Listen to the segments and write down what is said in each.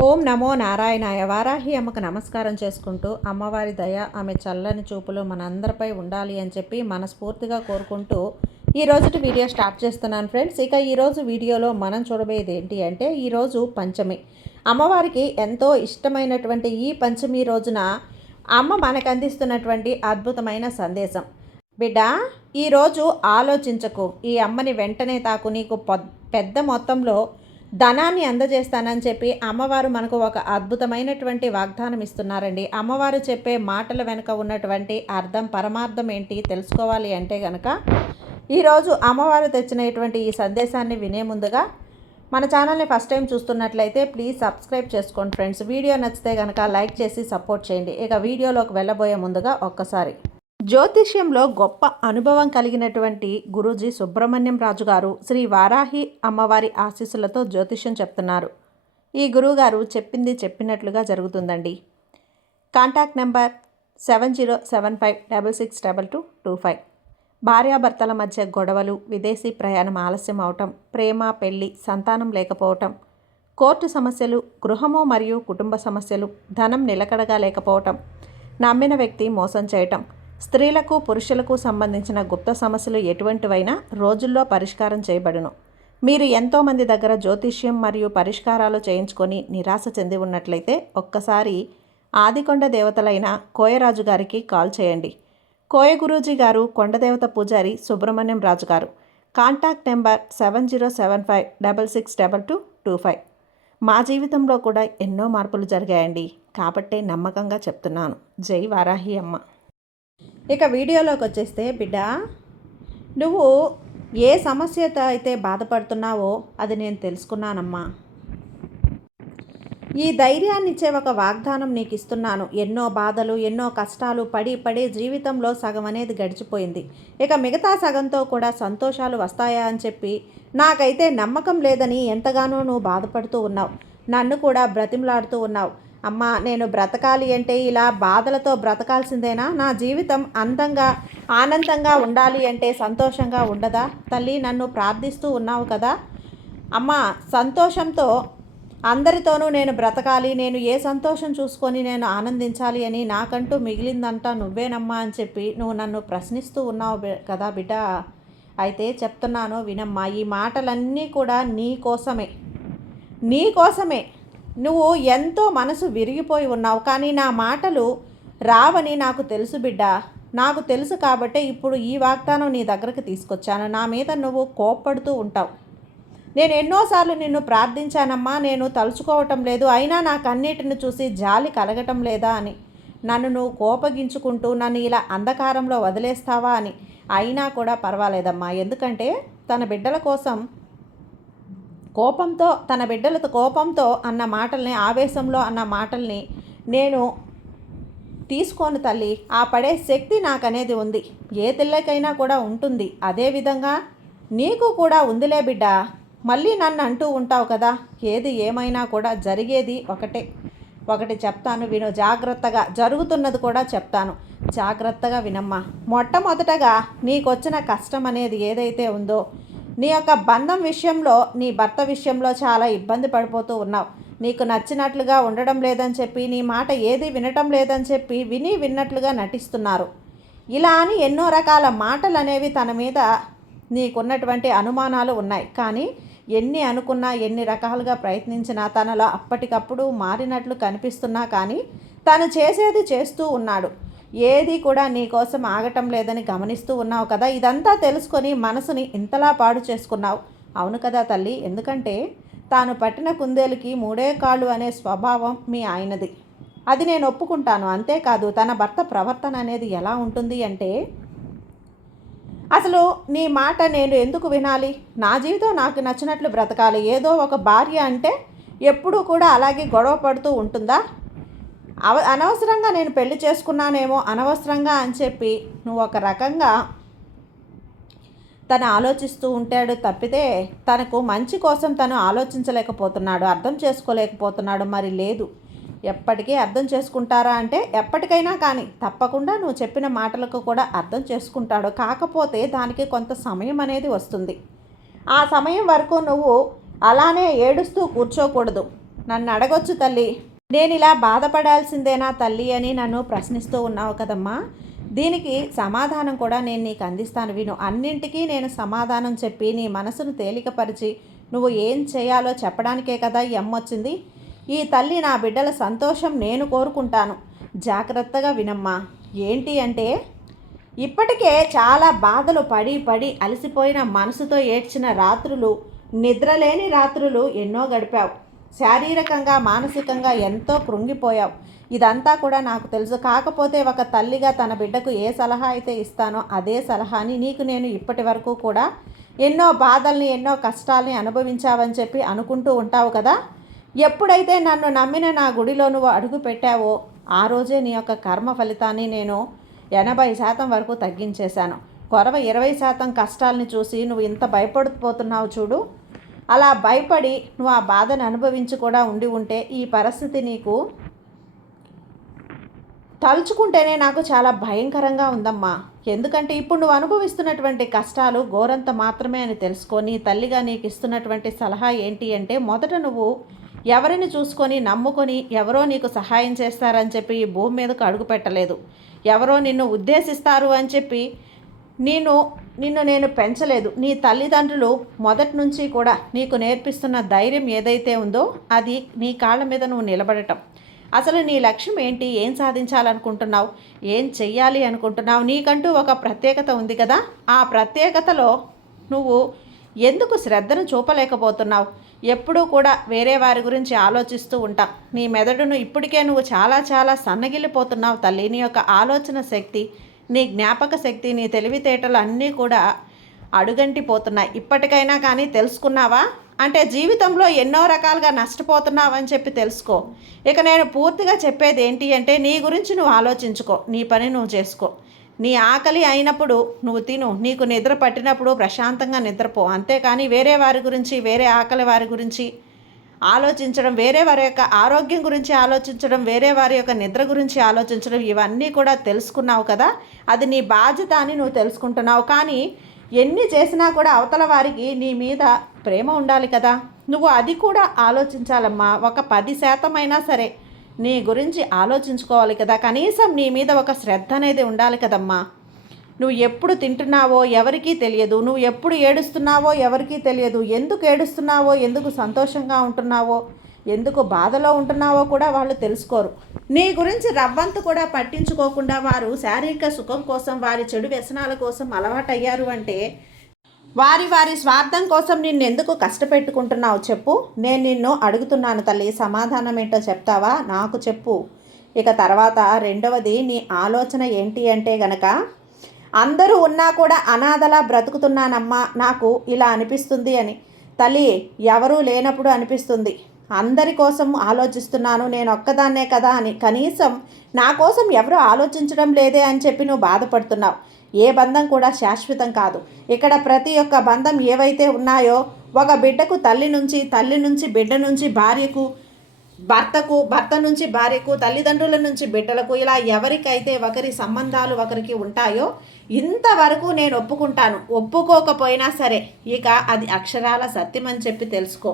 ఓం నమో నారాయణాయ. వారాహి అమ్మకు నమస్కారం చేసుకుంటూ అమ్మవారి దయ ఆమె చల్లని చూపులు మనందరిపై ఉండాలి అని చెప్పి మనస్ఫూర్తిగా కోరుకుంటూ ఈ రోజుటి వీడియో స్టార్ట్ చేస్తున్నాను ఫ్రెండ్స్. ఇక ఈరోజు వీడియోలో మనం చూడబోయేది ఏంటి అంటే ఈరోజు పంచమి. అమ్మవారికి ఎంతో ఇష్టమైనటువంటి ఈ పంచమి రోజున అమ్మ మనకు అందిస్తున్నటువంటి అద్భుతమైన సందేశం. బిడ్డ, ఈరోజు ఆలోచించకు, ఈ అమ్మని వెంటనే తాకు, నీకు పెద్ద మొత్తంలో ధనాన్ని అందజేస్తానని చెప్పి అమ్మవారు మనకు ఒక అద్భుతమైనటువంటి వాగ్దానం ఇస్తున్నారండి. అమ్మవారు చెప్పే మాటల వెనుక ఉన్నటువంటి అర్థం పరమార్థం ఏంటి తెలుసుకోవాలి అంటే కనుక ఈరోజు అమ్మవారు తెచ్చినటువంటి ఈ సందేశాన్ని వినే ముందుగా మన ఛానల్ని ఫస్ట్ టైం చూస్తున్నట్లయితే ప్లీజ్ సబ్స్క్రైబ్ చేసుకోండి ఫ్రెండ్స్. వీడియో నచ్చితే కనుక లైక్ చేసి సపోర్ట్ చేయండి. ఇక వీడియోలోకి వెళ్ళబోయే ముందుగా ఒక్కసారి జ్యోతిష్యంలో గొప్ప అనుభవం కలిగినటువంటి గురూజీ సుబ్రహ్మణ్యం రాజు గారు శ్రీ వారాహి అమ్మవారి ఆశీస్సులతో జ్యోతిష్యం చెప్తున్నారు. ఈ గురువుగారు చెప్పింది చెప్పినట్లుగా జరుగుతుందండి. Contact number 7075662225. భార్యాభర్తల మధ్య గొడవలు, విదేశీ ప్రయాణం ఆలస్యం అవటం, ప్రేమ పెళ్లి, సంతానం లేకపోవటం, కోర్టు సమస్యలు, గృహము మరియు కుటుంబ సమస్యలు, ధనం నిలకడగా లేకపోవటం, నమ్మిన వ్యక్తి మోసం చేయటం, స్త్రీలకు పురుషులకు సంబంధించిన గుప్త సమస్యలు ఎటువంటివైనా రోజుల్లో పరిష్కారం చేయబడును. మీరు ఎంతోమంది దగ్గర జ్యోతిష్యం మరియు పరిష్కారాలు చేయించుకొని నిరాశ చెంది ఉన్నట్లయితే ఒక్కసారి ఆదికొండ దేవతలైన కోయరాజు గారికి కాల్ చేయండి. కోయ గురూజీ గారు కొండదేవత పూజారి సుబ్రహ్మణ్యం రాజు గారు. Contact number 7075662225. మా జీవితంలో కూడా ఎన్నో మార్పులు జరిగాయండి, కాబట్టే నమ్మకంగా చెప్తున్నాను. జై వారాహి అమ్మ. ఇక వీడియోలోకి వచ్చేస్తే బిడ్డ, నువ్వు ఏ సమస్యతో అయితే బాధపడుతున్నావో అది నేను తెలుసుకున్నానమ్మా. ఈ ధైర్యాన్ని ఇచ్చే ఒక వాగ్దానం నీకు ఇస్తున్నాను. ఎన్నో బాధలు, ఎన్నో కష్టాలు పడి జీవితంలో సగం అనేది గడిచిపోయింది. ఇక మిగతా సగంతో కూడా సంతోషాలు వస్తాయా అని చెప్పి నాకైతే నమ్మకం లేదని ఎంతగానో నువ్వు బాధపడుతూ ఉన్నావు. నన్ను కూడా బ్రతిమలాడుతూ ఉన్నావు. అమ్మా, నేను బ్రతకాలి అంటే ఇలా బాధలతో బ్రతకాల్సిందేనా? నా జీవితం అందంగా ఆనందంగా ఉండాలి అంటే సంతోషంగా ఉండదా తల్లి? నన్ను ప్రార్థిస్తూ ఉన్నావు కదా అమ్మా. సంతోషంతో అందరితోనూ నేను బ్రతకాలి, నేను ఏ సంతోషం చూసుకొని నేను ఆనందించాలి అని నాకంటూ మిగిలిందంటా నువ్వేనమ్మా అని చెప్పి నువ్వు నన్ను ప్రశ్నిస్తూ ఉన్నావు కదా బిడ్డ. అయితే చెప్తున్నాను వినమ్మా, ఈ మాటలన్నీ కూడా నీ కోసమే. నువ్వు ఎంతో మనసు విరిగిపోయి ఉన్నావు, కానీ నా మాటలు రావని నాకు తెలుసు బిడ్డ. నాకు తెలుసు కాబట్టే ఇప్పుడు ఈ వాగ్దానం నీ దగ్గరకు తీసుకొచ్చాను. నా మీద నువ్వు కోప్పడుతూ ఉంటావు. నేను ఎన్నోసార్లు నిన్ను ప్రార్థించానమ్మా, నేను తలుచుకోవటం లేదు, అయినా నాకు అన్నిటిని చూసి జాలి కలగటం లేదా అని. నన్ను నువ్వు కోపగించుకుంటూ నన్ను ఇలా అంధకారంలో వదిలేస్తావా అని. అయినా కూడా పర్వాలేదమ్మా, ఎందుకంటే తన బిడ్డల కోపంతో అన్న మాటల్ని, ఆవేశంలో అన్న మాటల్ని నేను తీసుకోను తల్లి. ఆ పడే శక్తి నాకనేది ఉంది. ఏ పిల్లకైనా కూడా ఉంటుంది. అదేవిధంగా నీకు కూడా ఉందిలే బిడ్డ. మళ్ళీ నన్ను అంటూ ఉంటావు కదా, ఏది ఏమైనా కూడా జరిగేది ఒకటి చెప్తాను విను జాగ్రత్తగా. జరుగుతున్నది కూడా చెప్తాను, జాగ్రత్తగా వినమ్మా. మొట్టమొదటగా నీకొచ్చిన కష్టం అనేది ఏదైతే ఉందో, నీ యొక్క బంధం విషయంలో, నీ భర్త విషయంలో చాలా ఇబ్బంది పడిపోతూ ఉన్నావు. నీకు నచ్చినట్లుగా ఉండడం లేదని చెప్పి, నీ మాట ఏది వినటం లేదని చెప్పి విన్నట్లుగా నటిస్తున్నారు. ఇలా అని ఎన్నో రకాల మాటలు అనేవి తన మీద నీకున్నటువంటి అనుమానాలు ఉన్నాయి. కానీ ఎన్ని అనుకున్నా, ఎన్ని రకాలుగా ప్రయత్నించినా, తనలో అప్పటికప్పుడు మారినట్లు కనిపిస్తున్నా కానీ తను చేసేది చేస్తూ ఉన్నాడు. ఏది కూడా నీ కోసం ఆగటం లేదని గమనిస్తూ ఉన్నావు కదా. ఇదంతా తెలుసుకొని మనసుని ఇంతలా పాడు చేసుకున్నావు. అవును కదా తల్లి, ఎందుకంటే తాను పట్టిన కుందేలుకి మూడే కాళ్ళు అనే స్వభావం మీ ఆయనది. అది నేను ఒప్పుకుంటాను. అంతేకాదు, తన భర్త ప్రవర్తన అనేది ఎలా ఉంటుంది అంటే, అసలు నీ మాట నేను ఎందుకు వినాలి? నా జీవితం నాకు నచ్చినట్లు బ్రతకాలి. ఏదో ఒక భార్య అంటే ఎప్పుడూ కూడా అలాగే గొడవ పడుతూ ఉంటుందా? అనవసరంగా నేను పెళ్లి చేసుకున్నానేమో అనవసరంగా అని చెప్పి నువ్వు ఒక రకంగా తను ఆలోచిస్తూ ఉంటాడు తప్పితే తనకు మంచి కోసం తను ఆలోచించలేకపోతున్నాడు, అర్థం చేసుకోలేకపోతున్నాడు. మరి లేదు, ఎప్పటికీ అర్థం చేసుకుంటారా అంటే ఎప్పటికైనా కానీ తప్పకుండా నువ్వు చెప్పిన మాటలకు కూడా అర్థం చేసుకుంటాడు. కాకపోతే దానికి కొంత సమయం అనేది వస్తుంది. ఆ సమయం వరకు నువ్వు అలానే ఏడుస్తూ కూర్చోకూడదు. నన్ను అడగొచ్చు తల్లి, నేను ఇలా బాధపడాల్సిందేనా తల్లి అని నన్ను ప్రశ్నిస్తూ ఉన్నావు కదమ్మా. దీనికి సమాధానం కూడా నేను నీకు అందిస్తాను విను. అన్నింటికీ నేను సమాధానం చెప్పి నీ మనసును తేలికపరిచి నువ్వు ఏం చేయాలో చెప్పడానికే కదా ఈ అమ్మొచ్చింది. ఈ తల్లి నా బిడ్డల సంతోషం నేను కోరుకుంటాను. జాగ్రత్తగా వినమ్మా. ఏంటి అంటే, ఇప్పటికే చాలా బాధలు పడి పడి అలసిపోయిన మనసుతో ఏడ్చిన రాత్రులు, నిద్రలేని రాత్రులు ఎన్నో గడిపావు. శారీరకంగా మానసికంగా ఎంతో కృంగిపోయావు. ఇదంతా కూడా నాకు తెలుసు. కాకపోతే ఒక తల్లిగా తన బిడ్డకు ఏ సలహా అయితే ఇస్తానో అదే సలహాని నీకు నేను ఇప్పటి వరకు కూడా ఎన్నో బాధల్ని ఎన్నో కష్టాలని అనుభవించావని చెప్పి అనుకుంటూ ఉంటావు కదా. ఎప్పుడైతే నన్ను నమ్మిన నా గుడిలో నువ్వు అడుగు పెట్టావో ఆ రోజే నీ యొక్క కర్మ ఫలితాన్ని నేను 80% వరకు తగ్గించేశాను. కొరవ 20% కష్టాలని చూసి నువ్వు ఇంత భయపడిపోతున్నావు చూడు. అలా భయపడి నువ్వు ఆ బాధను అనుభవించి కూడా ఉండి ఉంటే ఈ పరిస్థితి నీకు తలుచుకుంటేనే నాకు చాలా భయంకరంగా ఉందమ్మా. ఎందుకంటే ఇప్పుడు నువ్వు అనుభవిస్తున్నటువంటి కష్టాలు ఘోరంత మాత్రమే అని తెలుసుకొని తల్లిగా నీకు ఇస్తున్నటువంటి సలహా ఏంటి అంటే, మొదట నువ్వు ఎవరిని చూసుకొని నమ్ముకొని ఎవరో నీకు సహాయం చేస్తారని చెప్పి ఈ భూమి మీదకు అడుగు పెట్టలేదు. ఎవరో నిన్ను ఉద్దేశిస్తారు అని చెప్పి నిన్ను నేను పెంచలేదు. నీ తల్లిదండ్రులు మొదటి నుంచి కూడా నీకు నేర్పిస్తున్న ధైర్యం ఏదైతే ఉందో అది నీ కాళ్ళ మీద నువ్వు నిలబడటం. అసలు నీ లక్ష్యం ఏంటి? ఏం సాధించాలనుకుంటున్నావు? ఏం చెయ్యాలి అనుకుంటున్నావు? నీకంటూ ఒక ప్రత్యేకత ఉంది కదా. ఆ ప్రత్యేకతలో నువ్వు ఎందుకు శ్రద్ధను చూపలేకపోతున్నావు? ఎప్పుడూ కూడా వేరే వారి గురించి ఆలోచిస్తూ ఉంటావు. నీ మెదడును ఇప్పటికే నువ్వు చాలా చాలా సన్నగిల్లిపోతున్నావు తల్లి. నీ యొక్క ఆలోచన శక్తి, నీ జ్ఞాపక శక్తి, నీ తెలివితేటలు అన్నీ కూడా అడుగంటిపోతున్నాయి. ఇప్పటికైనా కానీ తెలుసుకున్నావా? అంటే జీవితంలో ఎన్నో రకాలుగా నష్టపోతున్నావని చెప్పి తెలుసుకో. ఇక నేను పూర్తిగా చెప్పేది ఏంటి అంటే, నీ గురించి నువ్వు ఆలోచించుకో, నీ పని నువ్వు చేసుకో. నీ ఆకలి అయినప్పుడు నువ్వు తిను, నీకు నిద్ర పట్టినప్పుడు ప్రశాంతంగా నిద్రపో. అంతేకాని వేరే వారి గురించి, వేరే ఆకలి వారి గురించి ఆలోచించడం, వేరే వారి యొక్క ఆరోగ్యం గురించి ఆలోచించడం, వేరే వారి యొక్క నిద్ర గురించి ఆలోచించడం, ఇవన్నీ కూడా తెలుసుకున్నావు కదా. అది నీ బాధ్యత అని నువ్వు తెలుసుకుంటున్నావు. కానీ ఎన్ని చేసినా కూడా అవతల వారికి నీ మీద ప్రేమ ఉండాలి కదా. నువ్వు అది కూడా ఆలోచించాలమ్మా. ఒక 10% అయినా సరే నీ గురించి ఆలోచించుకోవాలి కదా. కనీసం నీ మీద ఒక శ్రద్ధ అనేది ఉండాలి కదమ్మా. నువ్వు ఎప్పుడు తింటున్నావో ఎవరికీ తెలియదు, నువ్వు ఎప్పుడు ఏడుస్తున్నావో ఎవరికీ తెలియదు. ఎందుకు ఏడుస్తున్నావో, ఎందుకు సంతోషంగా ఉంటున్నావో, ఎందుకు బాధలో ఉంటున్నావో కూడా వాళ్ళు తెలుసుకోరు. నీ గురించి రవ్వంతు కూడా పట్టించుకోకుండా వారు శారీరక సుఖం కోసం, వారి చెడు వ్యసనాల కోసం అలవాటయ్యారు అంటే వారి వారి స్వార్థం కోసం నిన్నెందుకు కష్టపెట్టుకుంటున్నావు చెప్పు. నేను నిన్ను అడుగుతున్నాను తల్లి, సమాధానం ఏంటో చెప్తావా? నాకు చెప్పు. ఇక తర్వాత రెండవది, నీ ఆలోచన ఏంటి అంటే గనక, అందరూ ఉన్నా కూడా అనాథలా బ్రతుకుతున్నానమ్మా, నాకు ఇలా అనిపిస్తుంది అని. తల్లి, ఎవరూ లేనప్పుడు అనిపిస్తుంది. అందరి కోసం ఆలోచిస్తున్నాను, నేను ఒక్కదాన్నే కదా అని. కనీసం నా కోసం ఎవరు ఆలోచించడం లేదే అని చెప్పి నువ్వు బాధపడుతున్నావు. ఏ బంధం కూడా శాశ్వతం కాదు. ఇక్కడ ప్రతి ఒక్క బంధం ఏవైతే ఉన్నాయో, ఒక బిడ్డకు తల్లి నుంచి బిడ్డ నుంచి భార్యకు, భర్తకు, భర్త నుంచి భార్యకు, తల్లిదండ్రుల నుంచి బిడ్డలకు, ఇలా ఎవరికైతే ఒకరి సంబంధాలు ఒకరికి ఉంటాయో ఇంతవరకు నేను ఒప్పుకుంటాను. ఒప్పుకోకపోయినా సరే ఇక అది అక్షరాల సత్యం అని చెప్పి తెలుసుకో.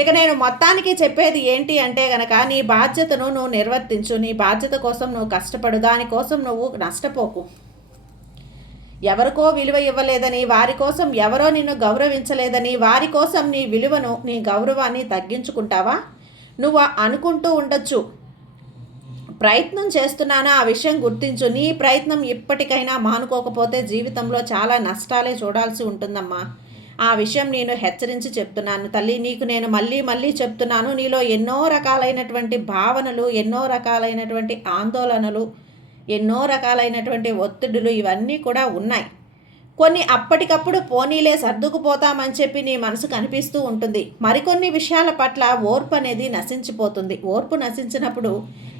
ఇక నేను మొత్తానికి చెప్పేది ఏంటి అంటే గనక, నీ బాధ్యతను నువ్వు నిర్వర్తించు. నీ బాధ్యత కోసం నువ్వు కష్టపడు. దానికోసం నువ్వు నష్టపోకు. ఎవరికో విలువ ఇవ్వలేదని, వారి కోసం ఎవరో నిన్ను గౌరవించలేదని, వారి కోసం నీ విలువను, నీ గౌరవాన్ని తగ్గించుకుంటావా? నువ్వు అనుకుంటూ ఉండొచ్చు, ప్రయత్నం చేస్తున్నానా, ఆ విషయం గుర్తించు. నీ ప్రయత్నం ఇప్పటికైనా మానుకోకపోతే జీవితంలో చాలా నష్టాలే చూడాల్సి ఉంటుందమ్మా. ఆ విషయం నేను హెచ్చరించి చెప్తున్నాను తల్లి. నీకు నేను మళ్ళీ మళ్ళీ చెప్తున్నాను, నీలో ఎన్నో రకాలైనటువంటి భావనలు, ఎన్నో రకాలైనటువంటి ఆందోళనలు, ఎన్నో రకాలైనటువంటి ఒత్తిడులు ఇవన్నీ కూడా ఉన్నాయి. కొన్ని అప్పటికప్పుడు పోనీలే సర్దుకుపోతామని చెప్పి నీ మనసుకు అనిపిస్తూ ఉంటుంది. మరికొన్ని విషయాల పట్ల ఓర్పు అనేది నశించిపోతుంది. ఓర్పు నశించినప్పుడు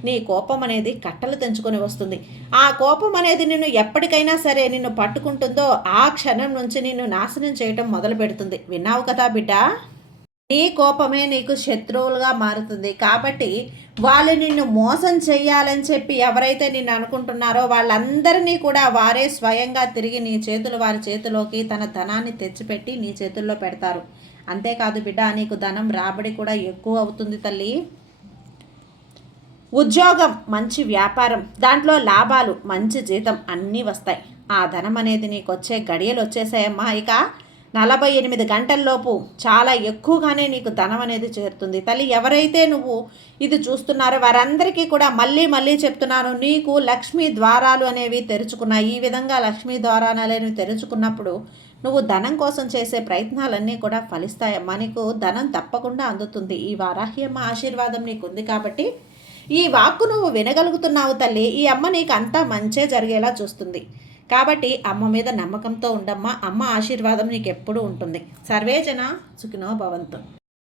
నీ కోపం అనేది కట్టలు తెంచుకొని వస్తుంది. ఆ కోపం అనేది నిన్ను ఎప్పటికైనా సరే నిన్ను పట్టుకుంటుందో ఆ క్షణం నుంచి నిన్ను నాశనం చేయటం మొదలు పెడుతుంది. విన్నావు కదా బిడ్డ? నీ కోపమే నీకు శత్రువులుగా మారుతుంది. కాబట్టి వాళ్ళు నిన్ను మోసం చెయ్యాలని చెప్పి ఎవరైతే నిన్ను అనుకుంటున్నారో వాళ్ళందరినీ కూడా వారే స్వయంగా తిరిగి వారి చేతిలోకి తన ధనాన్ని తెచ్చిపెట్టి నీ చేతుల్లో పెడతారు. అంతేకాదు బిడ్డ, నీకు ధనం రాబడి కూడా ఎక్కువ అవుతుంది తల్లి. ఉద్యోగం, మంచి వ్యాపారం, దాంట్లో లాభాలు, మంచి జీతం అన్నీ వస్తాయి. ఆ ధనం అనేది నీకు వచ్చే గడియలు వచ్చేసాయమ్మా. ఇక 48 గంటల్లోపు చాలా ఎక్కువగానే నీకు ధనం అనేది చేరుతుంది తల్లి. ఎవరైతే నువ్వు ఇది చూస్తున్నారో వారందరికీ కూడా మళ్ళీ మళ్ళీ చెప్తున్నాను, నీకు లక్ష్మీ ద్వారాలు అనేవి తెరుచుకున్నాయి. ఈ విధంగా లక్ష్మీ ద్వారాలు అనేవి తెరుచుకున్నప్పుడు నువ్వు ధనం కోసం చేసే ప్రయత్నాలన్నీ కూడా ఫలిస్తాయమ్మా. నీకు ధనం తప్పకుండా అందుతుంది. ఈ వారాహి అమ్మ ఆశీర్వాదం నీకు ఉంది కాబట్టి ఈ వాక్కు నువ్వు వినగలుగుతున్నావు తల్లి. ఈ అమ్మ నీకు అంతా మంచే జరిగేలా చూస్తుంది. కాబట్టి అమ్మ మీద నమ్మకంతో ఉండమ్మా. అమ్మ ఆశీర్వాదం నీకు ఎప్పుడూ ఉంటుంది. సర్వేజన సుఖినో భవంతు.